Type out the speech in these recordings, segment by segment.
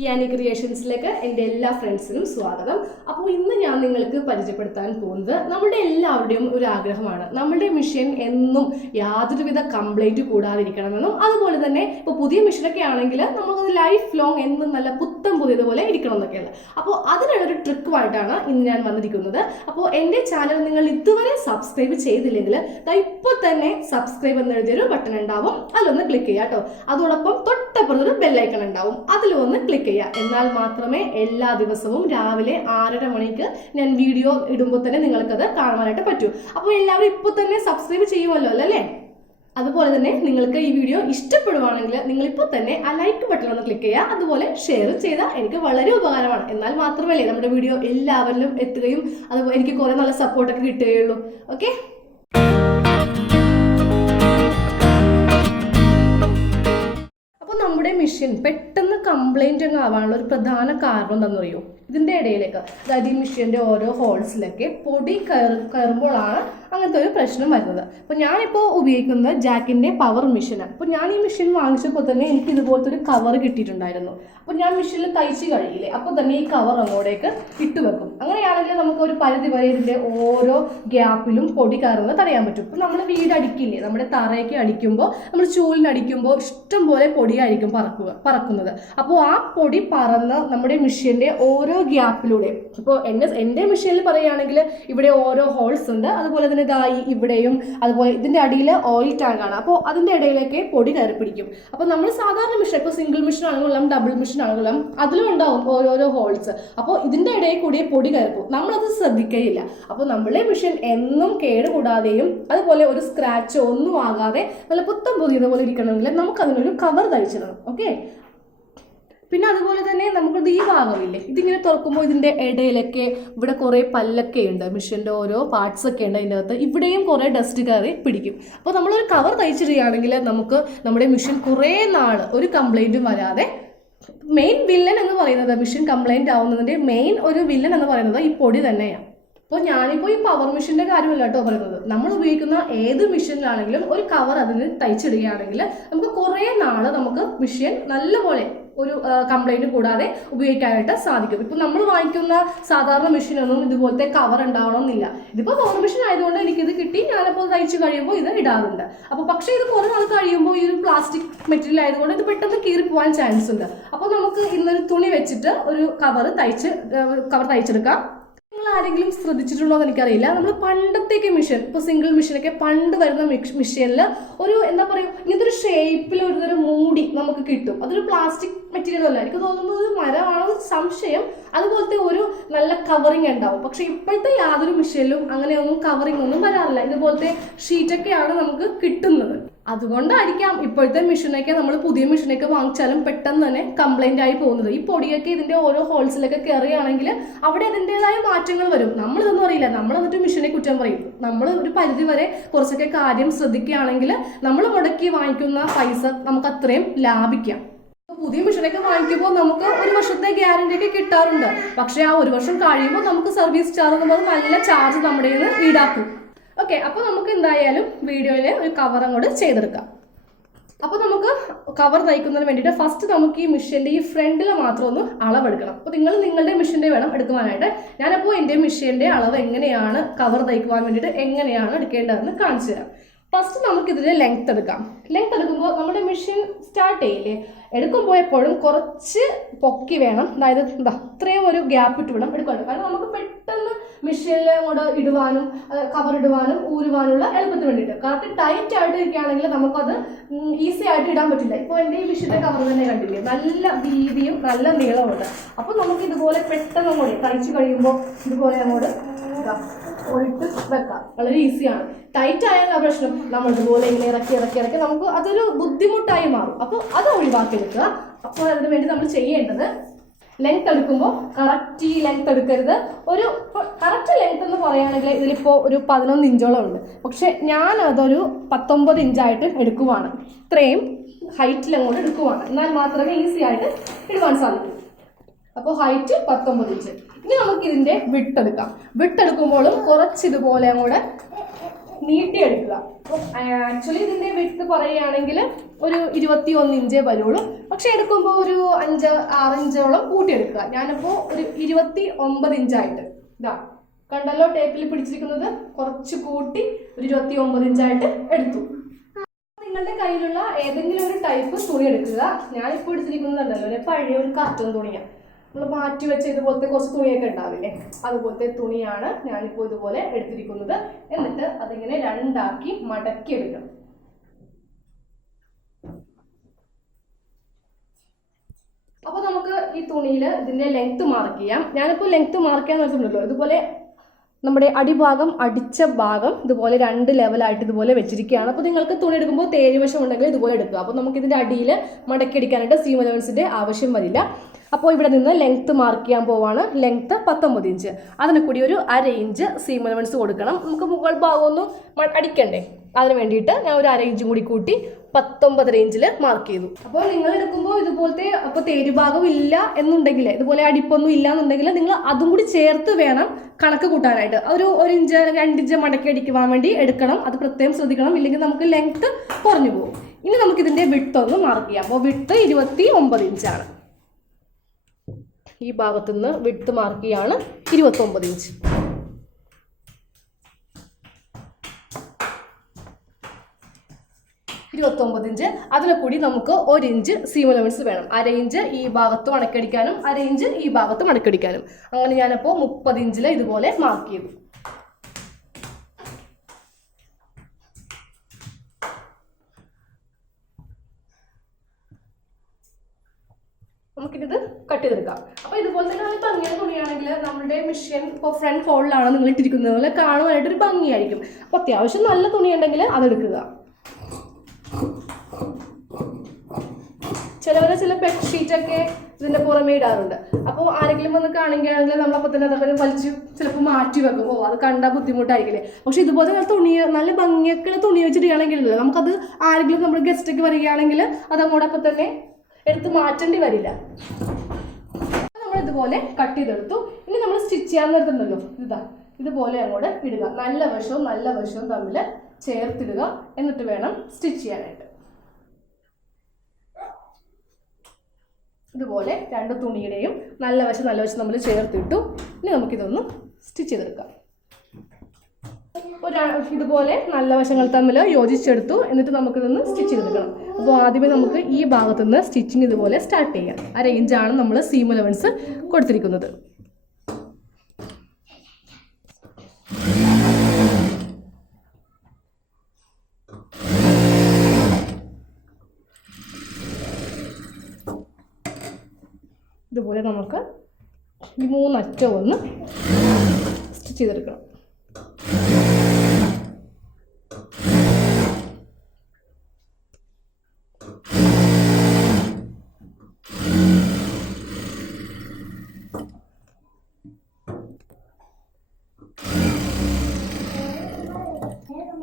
ഇയാനി ക്രിയേഷൻസിലേക്ക് എൻ്റെ എല്ലാ ഫ്രണ്ട്സിനും സ്വാഗതം. അപ്പോൾ ഇന്ന് ഞാൻ നിങ്ങൾക്ക് പരിചയപ്പെടുത്താൻ പോകുന്നത് നമ്മുടെ എല്ലാവരുടെയും ഒരു ആഗ്രഹമാണ്. നമ്മുടെ മെഷീൻ എന്നും യാതൊരുവിധ കംപ്ലൈൻറ്റ് കൂടാതിരിക്കണമെന്നും അതുപോലെ തന്നെ ഇപ്പോൾ പുതിയ മെഷീനൊക്കെ ആണെങ്കിൽ നമുക്കത് ലൈഫ് ലോങ് എന്നും നല്ല പുത്തം പുതിയതുപോലെ ഇരിക്കണം എന്നൊക്കെയാണ്. അപ്പോൾ അതിനുള്ളൊരു ട്രിക്കുമായിട്ടാണ് ഇന്ന് ഞാൻ വന്നിരിക്കുന്നത്. അപ്പോൾ എൻ്റെ ചാനൽ നിങ്ങൾ ഇതുവരെ സബ്സ്ക്രൈബ് ചെയ്തില്ലെങ്കിൽ ഇപ്പോൾ തന്നെ സബ്സ്ക്രൈബ് എന്ന് എഴുതിയൊരു ബട്ടൺ ഉണ്ടാവും, അതിലൊന്ന് ക്ലിക്ക് ചെയ്യുക കേട്ടോ. അതോടൊപ്പം തൊട്ടപ്പുറത്തൊരു ബെല്ലൈക്കൺ ഉണ്ടാവും, അതിലൊന്ന് ക്ലിക്ക് ചെയ്യുക. എന്നാൽ മാത്രമേ എല്ലാ ദിവസവും രാവിലെ 6:30 മണിക്ക് ഞാൻ വീഡിയോ ഇടുമ്പോൾ തന്നെ നിങ്ങൾക്കത് കാണുവാനായിട്ട് പറ്റൂ. അപ്പോൾ എല്ലാവരും ഇപ്പോൾ തന്നെ സബ്സ്ക്രൈബ് ചെയ്യുമല്ലോ അല്ലേ? അതുപോലെ തന്നെ നിങ്ങൾക്ക് ഈ വീഡിയോ ഇഷ്ടപ്പെടുവാണെങ്കിൽ നിങ്ങൾ ഇപ്പോൾ തന്നെ ആ ലൈക്ക് ബട്ടൺ ഒന്ന് ക്ലിക്ക് ചെയ്യുക, അതുപോലെ ഷെയർ ചെയ്താൽ എനിക്ക് വളരെ ഉപകാരമാണ്. എന്നാൽ മാത്രമല്ലേ നമ്മുടെ വീഡിയോ എല്ലാവരിലും എത്തുകയും അതുപോലെ എനിക്ക് കുറേ നല്ല സപ്പോർട്ടൊക്കെ കിട്ടുകയുള്ളൂ. ഓക്കെ, നമ്മുടെ മെഷീൻ പെട്ടെന്ന് കംപ്ലൈൻറ്റ് അങ്ങ് ആവാനുള്ള ഒരു പ്രധാന കാരണം എന്താണെന്ന് അറിയോ? ഇതിൻ്റെ ഇടയിലേക്ക്, അതായത് ഈ മെഷീൻ്റെ ഓരോ ഹോൾസിലൊക്കെ പൊടി കയറുമ്പോഴാണ് അങ്ങനത്തെ ഒരു പ്രശ്നം വരുന്നത്. അപ്പോൾ ഞാനിപ്പോൾ ഉപയോഗിക്കുന്നത് ജാക്കിൻ്റെ പവർ മെഷീനാണ്. അപ്പോൾ ഞാൻ ഈ മെഷീൻ വാങ്ങിച്ചപ്പോൾ തന്നെ എനിക്ക് ഇതുപോലത്തെ ഒരു കവർ കിട്ടിയിട്ടുണ്ടായിരുന്നു. അപ്പോൾ ഞാൻ മെഷീനിൽ തയ്ച്ച് കഴിയില്ലേ, അപ്പോൾ തന്നെ ഈ കവർ അങ്ങോട്ടേക്ക് ഇട്ടുവെക്കും. അങ്ങനെയാണെങ്കിൽ നമുക്ക് ഒരു പരിധി വരെ ഇതിൻ്റെ ഓരോ ഗ്യാപ്പിലും പൊടി കയറുന്നത് തടയാൻ പറ്റും. ഇപ്പോൾ നമ്മൾ വീട് അടിക്കില്ലേ, നമ്മുടെ തറയൊക്കെ അടിക്കുമ്പോൾ, നമ്മൾ ചൂലിനടിക്കുമ്പോൾ ഇഷ്ടം പോലെ പൊടിയായിരിക്കും പറക്കുന്നത്. അപ്പോൾ ആ പൊടി പറന്ന് നമ്മുടെ മെഷീൻ്റെ ഓരോ ഗ്യാപ്പിലൂടെ, ഇപ്പോൾ എൻ്റെ മെഷീനിൽ പറയുകയാണെങ്കിൽ ഇവിടെ ഓരോ ഹോൾസ് ഉണ്ട്, അതുപോലെ തന്നെ ഇതായി ഇവിടെയും, അതുപോലെ ഇതിൻ്റെ അടിയിൽ ഓയിൽ ടാങ്കാണ്. അപ്പോൾ അതിൻ്റെ ഇടയിലേക്ക് പൊടി കയറി പിടിക്കും. അപ്പോൾ നമ്മൾ സാധാരണ മെഷീൻ, ഇപ്പോൾ സിംഗിൾ മെഷീൻ ആണെങ്കിലും ഡബിൾ മെഷീൻ ആണെങ്കിലും അതിലും ഉണ്ടാവും ഓരോരോ ഹോൾസ്. അപ്പോൾ ഇതിൻ്റെ ഇടയിൽ കൂടി പൊടി കയറിപ്പോകും, നമ്മളത് ശ്രദ്ധിക്കുകയില്ല. അപ്പോൾ നമ്മളെ മെഷീൻ എന്നും കേടുകൂടാതെയും അതുപോലെ ഒരു സ്ക്രാച്ചോ ഒന്നും ആകാതെ നല്ല പുത്തം പുതിയതുപോലെ ഇരിക്കണമെങ്കിൽ നമുക്കതിനൊരു കവർ തയ്ച്ചിടണം. ഓക്കെ, പിന്നെ അതുപോലെ തന്നെ നമുക്കിത് ഈ ഭാഗമില്ലേ, ഇതിങ്ങനെ തുറക്കുമ്പോൾ ഇതിൻ്റെ ഇടയിലൊക്കെ ഇവിടെ കുറേ പല്ലൊക്കെ ഉണ്ട്, മെഷീൻ്റെ ഓരോ പാർട്സ് ഒക്കെ ഉണ്ട് അതിൻ്റെ അകത്ത്, ഇവിടെയും കുറേ ഡസ്റ്റ് കയറി പിടിക്കും. അപ്പോൾ നമ്മളൊരു കവർ തയ്ച്ചിടുകയാണെങ്കിൽ നമുക്ക് നമ്മുടെ മെഷീൻ കുറേ നാൾ ഒരു കംപ്ലൈൻറ്റും വരാതെ, മെയിൻ വില്ലൻ എന്ന് പറയുന്നത്, മെഷീൻ കംപ്ലൈൻറ്റ് ആവുന്നതിൻ്റെ മെയിൻ ഒരു വില്ലൻ എന്ന് പറയുന്നത് ഈ പൊടി തന്നെയാണ്. അപ്പോൾ ഞാനിപ്പോൾ ഈ പവർ മെഷീൻ്റെ കാര്യമല്ല കേട്ടോ പറയുന്നത്, നമ്മൾ ഉപയോഗിക്കുന്ന ഏത് മെഷീനിലാണെങ്കിലും ഒരു കവർ അതിന് തയ്ച്ചിടുകയാണെങ്കിൽ നമുക്ക് കുറേ നാൾ നമുക്ക് മെഷീൻ നല്ലപോലെ ഒരു കംപ്ലൈൻറ്റ് കൂടാതെ ഉപയോഗിക്കാനായിട്ട് സാധിക്കും. ഇപ്പോൾ നമ്മൾ വാങ്ങിക്കുന്ന സാധാരണ മെഷീനൊന്നും ഇതുപോലത്തെ കവർ ഉണ്ടാവണമെന്നില്ല. ഇതിപ്പോൾ പവർ മെഷീൻ ആയതുകൊണ്ട് എനിക്കിത് കിട്ടി, ഞാനപ്പോൾ തയ്ച്ച് കഴിയുമ്പോൾ ഇത് ഇടാറുണ്ട്. അപ്പോൾ പക്ഷേ ഇത് കുറേ നാൾ കഴിയുമ്പോൾ ഈ ഒരു പ്ലാസ്റ്റിക് മെറ്റീരിയൽ ആയതുകൊണ്ട് ഇത് പെട്ടെന്ന് കീറിപ്പോവാൻ ചാൻസ് ഉണ്ട്. അപ്പോൾ നമുക്ക് ഇന്നൊരു തുണി വെച്ചിട്ട് ഒരു കവർ തയ്ച്ചെടുക്കാം. ആരെങ്കിലും ശ്രദ്ധിച്ചിട്ടുണ്ടോ എന്ന് എനിക്കറിയില്ല, നമ്മൾ പണ്ടത്തേക്ക് മെഷീൻ, ഇപ്പോൾ സിംഗിൾ മെഷീനൊക്കെ പണ്ട് വരുന്ന മെഷീനിൽ ഒരു എന്താ പറയുക, ഇങ്ങനത്തെ ഒരു ഷേപ്പിൽ ഒരു മൂടി നമുക്ക് കിട്ടും. അതൊരു പ്ലാസ്റ്റിക് മെറ്റീരിയൽ അല്ല, എനിക്ക് തോന്നുന്നത് മരമാണോ സംശയം. അതുപോലത്തെ ഒരു നല്ല കവറിങ് ഉണ്ടാവും. പക്ഷെ ഇപ്പോഴത്തെ യാതൊരു മെഷീനിലും അങ്ങനെയൊന്നും കവറിങ് ഒന്നും വരാറില്ല, ഇതുപോലത്തെ ഷീറ്റൊക്കെയാണ് നമുക്ക് കിട്ടുന്നത്. അതുകൊണ്ടായിരിക്കാം ഇപ്പോഴത്തെ മെഷീനൊക്കെ, നമ്മൾ പുതിയ മെഷീനൊക്കെ വാങ്ങിച്ചാലും പെട്ടെന്ന് തന്നെ കംപ്ലൈൻ്റ് ആയി പോകുന്നത്. ഈ പൊടിയൊക്കെ ഇതിൻ്റെ ഓരോ ഹോൾസിലൊക്കെ കയറുകയാണെങ്കിൽ അവിടെ അതിൻ്റെതായ മാറ്റങ്ങൾ വരും. നമ്മളിതൊന്നും അറിയില്ല, നമ്മൾ എന്നിട്ട് മെഷീനെ കുറ്റം പറയും. നമ്മൾ ഒരു പരിധി വരെ കുറച്ചൊക്കെ കാര്യം ശ്രദ്ധിക്കുകയാണെങ്കിൽ നമ്മൾ മുടക്കി വാങ്ങിക്കുന്ന പൈസ നമുക്ക് അത്രയും ലാഭിക്കാം. പുതിയ മെഷീനൊക്കെ വാങ്ങിക്കുമ്പോൾ നമുക്ക് ഒരു വർഷത്തെ ഗ്യാരണ്ടി ഒക്കെ കിട്ടാറുണ്ട്. പക്ഷേ ആ ഒരു വർഷം കഴിയുമ്പോൾ നമുക്ക് സർവീസ് ചാർജ് എന്ന് പറഞ്ഞാൽ നല്ല ചാർജ് നമ്മുടെ കയ്യിൽ നിന്ന് ഈടാക്കും. ഓക്കെ, അപ്പോൾ നമുക്ക് എന്തായാലും വീഡിയോയിൽ ഒരു കവർ അങ്ങോട്ട് ചെയ്തെടുക്കാം. അപ്പോൾ നമുക്ക് കവർ തയ്ക്കുന്നതിന് വേണ്ടിയിട്ട് ഫസ്റ്റ് നമുക്ക് ഈ മെഷീൻ്റെ ഈ ഫ്രണ്ടിൽ മാത്രം ഒന്ന് അളവെടുക്കണം. അപ്പോൾ നിങ്ങൾ നിങ്ങളുടെ മെഷീൻ്റെ വേണം എടുക്കുവാനായിട്ട്. ഞാനപ്പോൾ എൻ്റെ മെഷീൻ്റെ അളവ് എങ്ങനെയാണ് കവർ തയ്ക്കുവാൻ വേണ്ടിയിട്ട് എങ്ങനെയാണ് എടുക്കേണ്ടതെന്ന് കാണിച്ചു തരാം. ഫസ്റ്റ് നമുക്കിതിൻ്റെ ലെങ്ത് എടുക്കാം. ലെങ്ത് എടുക്കുമ്പോൾ നമ്മുടെ മെഷീൻ സ്റ്റാർട്ട് ചെയ്യില്ലേ, എടുക്കുമ്പോൾ എപ്പോഴും കുറച്ച് പൊക്കി വേണം, അതായത് ഇത്രയും ഒരു ഗ്യാപ്പ് ഇട്ട് വേണം എടുക്കാനും. കാരണം നമുക്ക് പെട്ടെന്ന് മെഷീനിൽ അങ്ങോട്ട് ഇടുവാനും കവർ ഇടുവാനും ഊരുവാനുള്ള എളുപ്പത്തിന് വേണ്ടിയിട്ട്. കറക്റ്റ് ടൈറ്റ് ആയിട്ട് ഇരിക്കുകയാണെങ്കിൽ നമുക്കത് ഈസി ആയിട്ട് ഇടാൻ പറ്റില്ല. ഇപ്പോൾ എൻ്റെ ഈ മെഷീൻ്റെ കവർ തന്നെ കണ്ടില്ലേ, നല്ല വീതിയും നല്ല നീളമുണ്ട്. അപ്പോൾ നമുക്ക് ഇതുപോലെ പെട്ടെന്ന് അങ്ങോട്ട് തയ്ച്ച് കഴിയുമ്പോൾ ഇതുപോലെ അങ്ങോട്ട് ഒഴിട്ട് വെക്കാം, വളരെ ഈസിയാണ്. ടൈറ്റ് ആയ പ്രശ്നം നമ്മൾ ഇതുപോലെ ഇങ്ങനെ ഇറക്കി നമുക്ക് അതൊരു ബുദ്ധിമുട്ടായി മാറും. അപ്പോൾ അത് ഒഴിവാക്കിയെടുക്കുക. അപ്പോൾ അതിന് വേണ്ടി നമ്മൾ ചെയ്യേണ്ടത്, ലെങ്ത് എടുക്കുമ്പോൾ കറക്റ്റ് ഈ ലെങ്ത് എടുക്കരുത്. ഒരു കറക്റ്റ് ലെങ്ത് എന്ന് പറയുകയാണെങ്കിൽ ഇതിലിപ്പോൾ ഒരു 11 ഇഞ്ചോളം ഉണ്ട്. പക്ഷെ ഞാൻ അതൊരു 19 ഇഞ്ചായിട്ട് എടുക്കുവാണ്. ഇത്രയും ഹൈറ്റിൽ അങ്ങോട്ട് എടുക്കുവാണ്, എന്നാൽ മാത്രമേ ഈസി ആയിട്ട് ഇടുവാൻ സാധിക്കൂ. അപ്പോൾ ഹൈറ്റ് 19 ഇഞ്ച്. ഇനി നമുക്ക് ഇതിൻ്റെ വിട്ടെടുക്കാം. വിട്ടെടുക്കുമ്പോഴും കുറച്ച് ഇതുപോലെ അങ്ങോട്ട് നീട്ടിയെടുക്കുക. അപ്പോൾ ആക്ച്വലി ഇതിൻ്റെ വിഡ്ത്ത് പറയുകയാണെങ്കിൽ ഒരു 21 ഇഞ്ചേ വരുള്ളൂ. പക്ഷെ എടുക്കുമ്പോൾ ഒരു 5-6 ഇഞ്ചോളം കൂട്ടിയെടുക്കുക. ഞാനിപ്പോൾ ഒരു 29 ഇഞ്ചായിട്ട് ഇതാ കണ്ടല്ലോ ടേപ്പിൽ പിടിച്ചിരിക്കുന്നത്, കുറച്ച് കൂട്ടി ഒരു 29 ഇഞ്ചായിട്ട് എടുത്തു. നിങ്ങളുടെ കയ്യിലുള്ള ഏതെങ്കിലും ഒരു ടൈപ്പ് തുണി എടുക്കുക. ഞാനിപ്പോൾ എടുത്തിരിക്കുന്നുണ്ടല്ലോ പഴയ ഒരു കാർട്ടൂൺ തുണിയാണ്. നമ്മൾ മാറ്റി വെച്ച ഇതുപോലത്തെ കുറച്ച് തുണിയൊക്കെ ഉണ്ടാവില്ലേ, അതുപോലത്തെ തുണിയാണ് ഞാനിപ്പോൾ ഇതുപോലെ എടുത്തിരിക്കുന്നത്. എന്നിട്ട് അതിങ്ങനെ രണ്ടാക്കി മടക്കി എടുക്കണം. അപ്പോൾ നമുക്ക് ഈ തുണിയിൽ ഇതിൻ്റെ ലെങ്ത് മാർക്ക് ചെയ്യാം. ഞാനിപ്പോൾ ലെങ്ത് മാർക്ക് ചെയ്യാൻ നോക്കുന്നുണ്ടല്ലോ, ഇതുപോലെ നമ്മുടെ അടിഭാഗം അടിച്ച ഭാഗം ഇതുപോലെ 2 ലെവലായിട്ട് ഇതുപോലെ വെച്ചിരിക്കുകയാണ്. അപ്പോൾ നിങ്ങൾക്ക് തുണി എടുക്കുമ്പോൾ തേരുവശം ഉണ്ടെങ്കിൽ ഇതുപോലെ എടുക്കുക. അപ്പോൾ നമുക്ക് ഇതിൻ്റെ അടിയിൽ മടക്കി അടിക്കാനായിട്ട് സീം അലവൻസിൻ്റെ ആവശ്യം വരില്ല. അപ്പോൾ ഇവിടെ നിന്ന് ലെങ്ത്ത് മാർക്ക് ചെയ്യാൻ പോവാണ്. Length 19 inch. അതിന് കൂടി ഒരു 1/2 ഇഞ്ച് സീം അലവൻസ് കൊടുക്കണം. നമുക്ക് മുകൾ ഭാഗമൊന്നും അടിക്കണ്ടേ, അതിന് വേണ്ടിയിട്ട് ഞാൻ ഒരു 1/2 ഇഞ്ചും കൂടി കൂട്ടി 19 ഇഞ്ചിൽ മാർക്ക് ചെയ്തു. അപ്പോൾ നിങ്ങൾ എടുക്കുമ്പോൾ ഇതുപോലത്തെ അപ്പോൾ തേരുഭാഗം ഇല്ല എന്നുണ്ടെങ്കിൽ, ഇതുപോലെ അടിപ്പൊന്നും ഇല്ല എന്നുണ്ടെങ്കിൽ നിങ്ങൾ അതും കൂടി ചേർത്ത് വേണം കണക്ക് കൂട്ടാനായിട്ട്. ഒരു 1 ഇഞ്ച് 2 ഇഞ്ച് മടക്കി അടിക്കുവാൻ വേണ്ടി എടുക്കണം. അത് പ്രത്യേകം ശ്രദ്ധിക്കണം, ഇല്ലെങ്കിൽ നമുക്ക് ലെങ്ത്ത് കുറഞ്ഞു പോകും. ഇനി നമുക്കിതിൻ്റെ വിഡ്ത്ത് ഒന്ന് മാർക്ക് ചെയ്യാം. അപ്പോൾ വിഡ്ത്ത് 29 ഇഞ്ചാണ്. ഈ ഭാഗത്തുനിന്ന് വിഡ്ത്ത് മാർക്ക് ചെയ്യാണ് 29 ഇഞ്ച്. 29 ഇഞ്ച്. അതിൽ കൂടി നമുക്ക് 1 ഇഞ്ച് സീം അലവൻസ് വേണം. 1/2 ഇഞ്ച് ഈ ഭാഗത്ത് മടക്കടിക്കാനും 1/2 ഇഞ്ച് ഈ ഭാഗത്ത് മടക്കടിക്കാനും. അങ്ങനെ ഞാനപ്പോൾ 30 ഇഞ്ചിൽ ഇതുപോലെ മാർക്ക് ചെയ്തു. നമുക്കിത് കട്ട് ചെയ്തെടുക്കാം. അപ്പോൾ ഇതുപോലെ തന്നെ നല്ല ഭംഗിയായ തുണിയാണെങ്കിൽ നമ്മുടെ മെഷീൻ ഇപ്പോൾ ഫ്രണ്ട് ഫോൾഡിലാണ് നിങ്ങൾ ഇട്ടിരിക്കുന്നത് പോലെ കാണുവാനായിട്ടൊരു ഭംഗിയായിരിക്കും. അപ്പോൾ അത്യാവശ്യം നല്ല തുണിയുണ്ടെങ്കിൽ അതെടുക്കുക. ചില ബെഡ്ഷീറ്റൊക്കെ ഇതിൻ്റെ പുറമേ ഇടാറുണ്ട്. അപ്പോൾ ആരെങ്കിലും വന്ന് കാണിക്കുകയാണെങ്കിൽ നമ്മളപ്പോൾ തന്നെ അതൊക്കെ വലിച്ച് ചിലപ്പോൾ മാറ്റി വെക്കും. അത് കണ്ടാൽ ബുദ്ധിമുട്ടായിരിക്കില്ലേ. പക്ഷെ ഇതുപോലെ നല്ല തുണി, നല്ല ഭംഗിയൊക്കെ തുണി വെച്ചിട്ടുകയാണെങ്കിലല്ലോ നമുക്കത് ആരെങ്കിലും നമ്മുടെ ഗസ്റ്റൊക്കെ വരികയാണെങ്കിൽ അതങ്ങോടൊപ്പം തന്നെ എടുത്ത് മാറ്റേണ്ടി വരില്ല. നമ്മൾ ഇതുപോലെ കട്ട് ചെയ്തെടുത്തു. ഇനി നമ്മൾ സ്റ്റിച്ച് ചെയ്യാൻ നിർത്തുന്നല്ലോ, ഇതുപോലെ അങ്ങോട്ട് ഇടുക. നല്ല വശവും തമ്മിൽ ചേർത്തിടുക. എന്നിട്ട് വേണം സ്റ്റിച്ച് ചെയ്യാനായിട്ട്. ഇതുപോലെ 2 തുണിയുടെയും നല്ല വശം നമ്മൾ ചേർത്തിട്ടു. ഇനി നമുക്കിതൊന്ന് സ്റ്റിച്ച് ചെയ്തെടുക്കാം. ഇതുപോലെ നല്ല വശങ്ങൾ തമ്മിൽ യോജിച്ചെടുത്തു. എന്നിട്ട് നമുക്കിതൊന്ന് സ്റ്റിച്ച് ചെയ്തെടുക്കണം. അപ്പോൾ ആദ്യമേ നമുക്ക് ഈ ഭാഗത്തുനിന്ന് സ്റ്റിച്ചിങ് ഇതുപോലെ സ്റ്റാർട്ട് ചെയ്യാം. 1/2 ഇഞ്ചാണ് നമ്മൾ സീം അലവൻസ് കൊടുത്തിരിക്കുന്നത്. ഇതുപോലെ നമുക്ക് ഈ 3 അറ്റവും ഒന്ന് സ്റ്റിച്ച് ചെയ്തെടുക്കണം.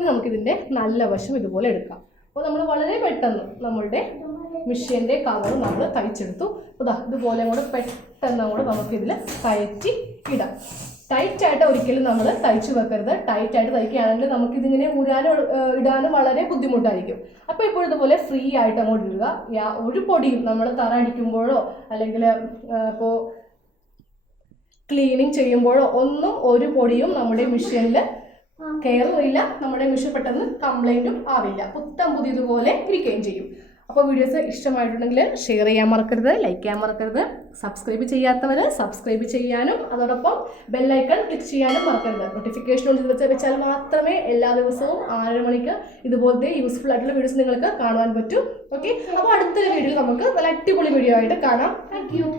നമുക്കിതിൻ്റെ നല്ല വശം ഇതുപോലെ എടുക്കാം. അപ്പോൾ നമ്മൾ വളരെ പെട്ടെന്ന് നമ്മളുടെ മെഷീൻ്റെ കവർ നമ്മൾ തയ്ച്ചെടുത്തു. അപ്പോൾ ഇതുപോലെ കൂടെ പെട്ടെന്ന് കൂടെ നമുക്കിതിൽ കയറ്റി ഇടാം. ടൈറ്റായിട്ട് ഒരിക്കലും നമ്മൾ തയ്ച്ചു വെക്കരുത്. ടൈറ്റായിട്ട് തയ്ക്കുകയാണെങ്കിൽ നമുക്കിതിങ്ങനെ ഊരാനും ഇടാനും വളരെ ബുദ്ധിമുട്ടായിരിക്കും. അപ്പോൾ ഇപ്പോൾ ഇതുപോലെ ഫ്രീ ആയിട്ട് അങ്ങോട്ട് ഇടുക. ഒരു പൊടിയും നമ്മൾ തറ അടിക്കുമ്പോഴോ അല്ലെങ്കിൽ ഇപ്പോൾ ക്ലീനിങ് ചെയ്യുമ്പോഴോ ഒന്നും ഒരു പൊടിയും നമ്മുടെ മെഷീനിൽ കയറുമില്ല. നമ്മുടെ മെഷീൻ പെട്ടെന്ന് കംപ്ലൈൻറ്റും ആവില്ല. പുതിയതുപോലെ ഇരിക്കുകയും ചെയ്യും. അപ്പോൾ വീഡിയോസ് ഇഷ്ടമായിട്ടുണ്ടെങ്കിൽ ഷെയർ ചെയ്യാൻ മറക്കരുത്, ലൈക്ക് ചെയ്യാൻ മറക്കരുത്. സബ്സ്ക്രൈബ് ചെയ്യാത്തവർ സബ്സ്ക്രൈബ് ചെയ്യാനും അതോടൊപ്പം ബെല്ലൈക്കൺ ക്ലിക്ക് ചെയ്യാനും മറക്കരുത്. നോട്ടിഫിക്കേഷൻ വെച്ചാൽ മാത്രമേ എല്ലാ ദിവസവും 6 മണിക്ക് ഇതുപോലത്തെ യൂസ്ഫുൾ ആയിട്ടുള്ള വീഡിയോസ് നിങ്ങൾക്ക് കാണുവാൻ പറ്റൂ. ഓക്കെ, അപ്പോൾ അടുത്തൊരു വീഡിയോയിൽ നമുക്ക് നല്ല അടിപൊളി വീഡിയോ ആയിട്ട് കാണാം. Thank you.